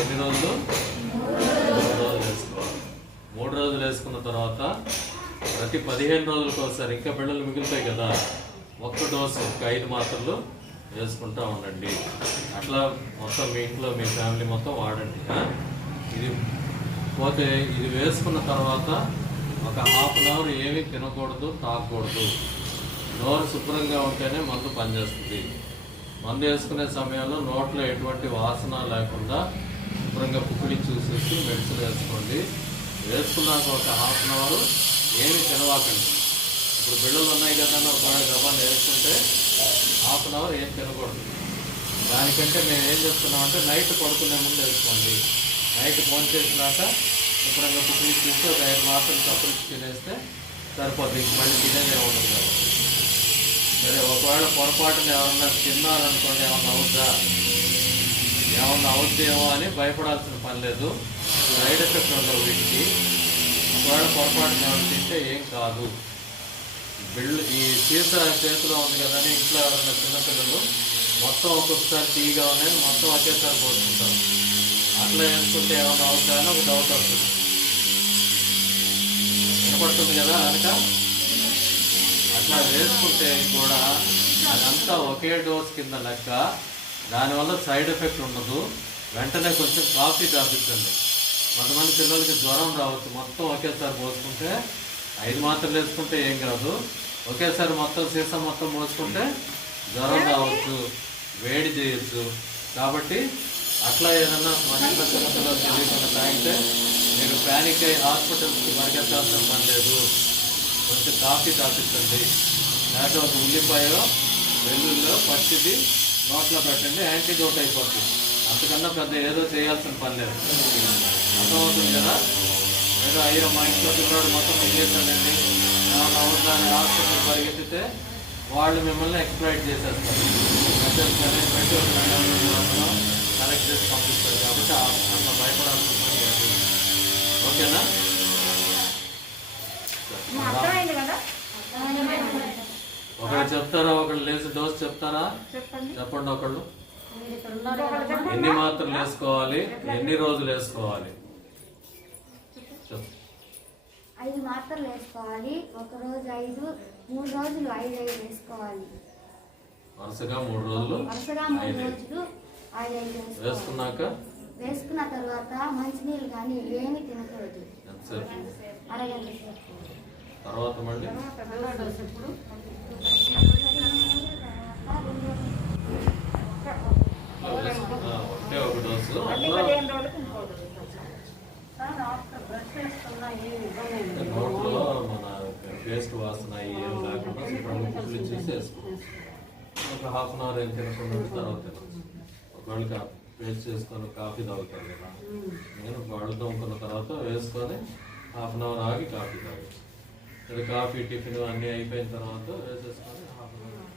ఎన్ని రోజులు? మూడు రోజులు వేసుకోవాలి. మూడు రోజులు వేసుకున్న తర్వాత ప్రతి పదిహేను రోజులకు ఒకసారి ఇంకా బిడ్డలు మిగులుతాయి కదా ఒక్క డోసు ఒక ఐదు మాత్రలు వేసుకుంటా ఉండండి. అట్లా మొత్తం మీ ఇంట్లో మీ ఫ్యామిలీ మొత్తం వాడండి ఇది పోతే ఇది వేసుకున్న తర్వాత ఒక హాఫ్ అన్ అవర్ ఏమీ తినకూడదు తాగకూడదు. నోరు శుభ్రంగా ఉంటేనే మందు పనిచేస్తుంది. మందు వేసుకునే సమయంలో నోట్లో ఎటువంటి వాసన లేకుండా శుభ్రంగా పుక్కిడి చూసేసి మెడిసిన్ వేసుకోండి. వేసుకున్నాక ఒక హాఫ్ అన్ అవర్ ఏమి తినవాకండి. ఇప్పుడు బిళ్ళలు ఉన్నాయి కదా ఒక గబాన్ని వేసుకుంటే హాఫ్ అన్ అవర్ ఏం తినకూడదు. దానికంటే మేము ఏం చెప్తున్నాం అంటే నైట్ పడుకునే ముందు వేసుకోండి. నైట్ ఫోన్ చేసినాక శుభ్రంగా పుక్కిడి చూస్తే ఒక ఐదు మాత్రం కప్పులు తినేస్తే సరిపోద్ది. మళ్ళీ తినేదే ఉండదు. సరే ఒకవేళ పొరపాటున ఎవరన్నా తిన్నారనుకోండి ఏమన్నా అవుద్దా? ఏమన్నా అవుద్దేమో అని భయపడాల్సిన పని లేదు. సైడ్ ఎఫెక్ట్ ఉండవు వీటికి. ఒకవేళ పొరపాటున ఏమైనా తింటే ఏం కాదు. బిల్లు ఈ సీసా చేతిలో ఉంది కదా అని ఇంట్లో ఎవరైనా చిన్నపిల్లలు మొత్తం ఒక్కొక్కసారి తీగా ఉన్నాయి మొత్తం ఒకేసారి పోసుకుంటారు. అట్లా వేసుకుంటే ఏమైనా అవుతుందా అని ఒక డౌట్ వస్తుంది. వినపడుతుంది కదా అనక అట్లా వేసుకుంటే కూడా అదంతా ఒకే డోస్ కింద లెక్క. దానివల్ల సైడ్ ఎఫెక్ట్ ఉండదు. వెంటనే కొంచెం కాఫీ తాపించండి కొంతమంది పిల్లలకి జ్వరం రావచ్చు. మొత్తం ఒకేసారి పోసుకుంటే ఐదు మాత్రలు వేసుకుంటే ఏం కాదు. ఒకేసారి మొత్తం సీసా మొత్తం పోసుకుంటే జ్వరం రావచ్చు వేడి చేయొచ్చు. కాబట్టి అట్లా ఏదన్నా మన ఇంట్లో చిన్నపిల్లలు తెలియకుండా తాగితే మీరు ప్యానిక్ అయ్యి హాస్పిటల్స్కి పరిగెత్తాల్సిన పని లేదు. కొంచెం కాఫీ తాపించండి లేకపోతే ఒక ఉల్లిపాయో వెల్లుల్లో పచ్చిది నోట్లో పెట్టండి యాంటీడోట్ అయిపోతుంది అంతకన్నా పెద్ద ఏదో చేయాల్సిన పని లేదు. అర్థమవుతుంది కదా? ఏదో అయ్యో మా ఇంట్లో పిల్లవాడు మొత్తం చేశాడండి ఏమన్నా అవుతుందా హాస్పిటల్ పరిగెత్తితే వాళ్ళు మిమ్మల్ని ఎక్స్ప్లైట్ చేసేస్తారు. మెసేజ్ మేనేజ్మెంట్ కలెక్ట్ చేసి పంపిస్తారు. కాబట్టి ఆ- అంత భయపడాల్సిన పని లేదు. ఓకేనా అర్థమైంది కదా ఒకళ్ళు చెప్తారా? ఒకళ్ళు లేచి డోస్ చెప్తారా? చెప్పండి. చెప్పండి ఒకళ్ళు. ఎన్ని మాత్రలు వేసుకోవాలి? ఎన్ని రోజులు వేసుకోవాలి? ఐదు మాత్రలు వేసుకోవాలి. ఒక రోజు ఐదు మూడు రోజులు ఐదు ఐదు వేసుకోవాలి. వరుసగా మూడు రోజులు వరుసగా మూడు ఐదు. రోజులు ఐదు ఐదు వేసుకోవాలి. వేసుకున్నాక? వేసుకున్న తర్వాత మంచినీళ్ళు కానీ ఏమీ తినకూడదు. అరగంట సేపు. తర్వాత మళ్ళీ? ఒకటే ఒక డోసు. నోట్లో మన పేస్ట్ వాసన ఏం లేకుండా శుభ్రంగా పుల్లి చూసి వేసుకోవాలి ఒక హాఫ్ అన్ అవర్ ఏం తినకుండా తర్వాత తినచ్చు. ఒకవేళ పేస్ట్ చేసుకొని కాఫీ తాగుతారు కదా. నేను పళ్ళు తోముకున్న తర్వాత వేసుకొని హాఫ్ అన్ అవర్ ఆగి కాఫీ తాగచ్చు ఇక్కడ కాఫీ టిఫిన్ అన్నీ అయిపోయిన తర్వాత వేసేసుకొని హాఫ్ అన్ అవర్